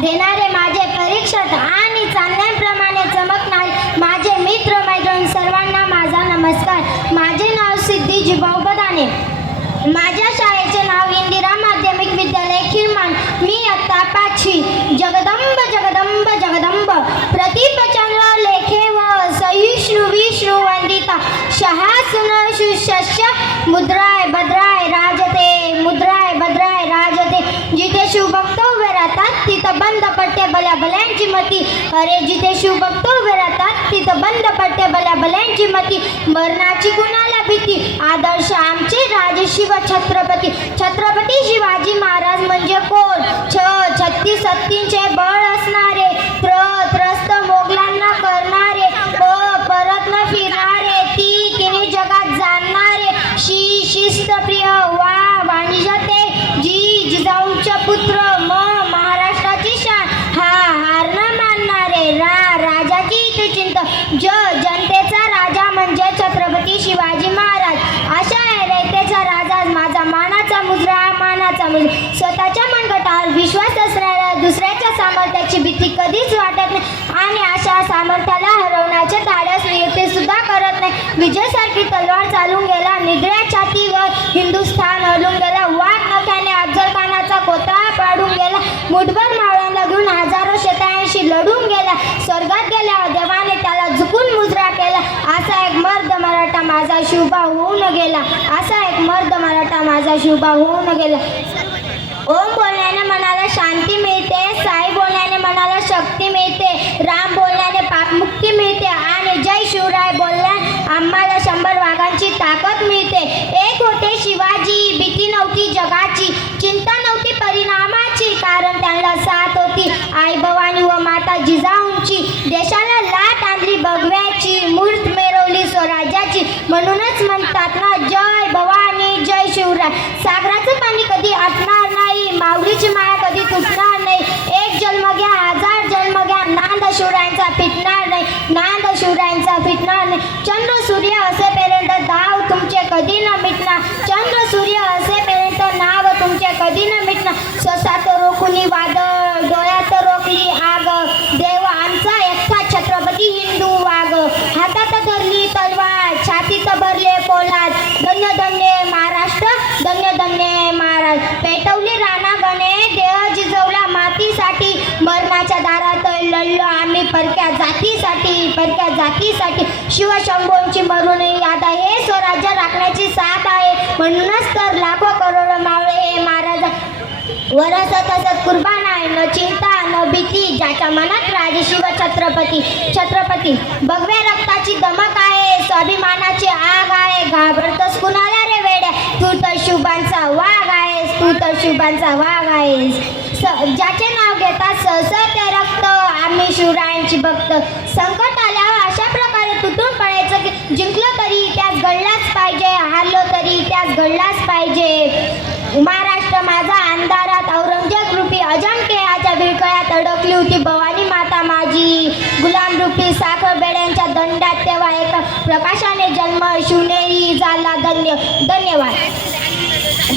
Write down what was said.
देणारे माझे परीक्षक आणि चांदण्याप्रमाणे चमकणारे माझे मित्र मैत्रीण सर्वांना माझा नमस्कार. माझे नाव सिद्धी जिभाऊ बदाने माझ्या भल्यांची मती. अरे जिथे शिवभक्त उभे राहतात तिथं बंद पडते भल्या भल्यांची मती. मरणाची कुणाला भीती? आदर्श आमचे राजे शिव छत्रपती. छत्रपती शिवाजी महाराज म्हणजे कोण? छ छत्तीस सत्तींचे बळ असणारे सामर्थ्याची भीती कधीच वाटत नाही. आणि अशा सामर्थ्याला हरवण्याचे धाडस नियुक्ती सुद्धा करत नाही. विजयसारखी तलवार चालून गेला निद्रा छातीवर हिंदुस्थान हलून गेला. वाट नख्याने अफजल खानाचा कोतळा पाडून गेला. मुठभर मावळ्यांना घेऊन हजारो शेतायांशी लढून गेला. स्वर्गात गेल्या देवाने त्याला झुकून मुजरा केला. असा एक मर्द मराठा माझा शिवबा होऊन गेला. असा एक मर्द मराठा माझा शिवबा होऊन गेला. ओम बोलण्याने मनाला शांती मिळते. साई बोलण्या मनाला शक्ती मिळते. राम बोलण्याने पापमुक्ती मिळते आणि जय शिवराय बोलण्याने आम्हाला शंभर वाघांची ताकद मिळते. एक होते शिवाजी भीती नव्हती जगाची चिंता नव्हती परिणामाची कारण त्यांना साथ होती आई भवानी व माता जिजाऊंची. देशाला लाट आणली बघव्याची मूर्त मिरवली स्वराज्याची. म्हणूनच म्हणतात ना जय भवानी जय शिवराय. सागराचं पाणी कधी असणार नाही माऊलीची माया कधी तुटणार नाही एक जन्म घ्या हजार जन्म घ्या नांद शिवरायांचा फिटणार नाही नांद शिवरायांचा फिटणार नाही. चंद्र सूर्य असेपर्यंत दाव तुमचे कधी न मिटणार. चंद्र सूर्य असेपर्यंत नाव तुमचे कधी न मिटणार. स्वसात रोखुनी वादळ डोळ्यात रोखली आग देव आमचा एकटा छत्रपती हिंदू वाघ हातात धरली तलवार छातीत भरले पोलाद धन्य धन्य महाराष्ट्र धन्य धन्य महाराज पेटवली राणा गणे देह जिजवला मातीसाठी मरणाच्या दारात लढलो आम्ही परक्या जातीसाठी परक्या जातीसाठी शिवशंभोंची मरून याद आहे. स्वराज्य राखण्याची साथ आहे. म्हणूनच तर लाखो करोड मावळे हे महाराज वरसत असत. कुर्बान आहे. न चिंता न भीती ज्याच्या मनात राजे शिव छत्रपती छत्रपती. भगव्या रक्ताची दमक आहे. स्वाभिमानाची आग आहे. घाबरतस कुणाला रे वेड्या? तू तर शुभांचा वाघ आहेस तू तर शुभांचा वाघ आहेस ज्याचे नाव घेतात सहस ते रक्त. आम्ही शिवरायांची भक्त. संकट आल्यावर जिंकलो तरी इतिहास घडलाच पाहिजे हारलो तरी इतिहास घडलाच पाहिजे. महाराष्ट्र माझा अंधारात औरंगजेब रूपी अजंक्याच्या विळकळ्यात अडकली होती. भवानी माता माझी गुलाम रूपी साखर बेड्यांच्या दंडात तेव्हा एका प्रकाशाने जन्म शिवनेरी झाला. धन्य धन्यवाद.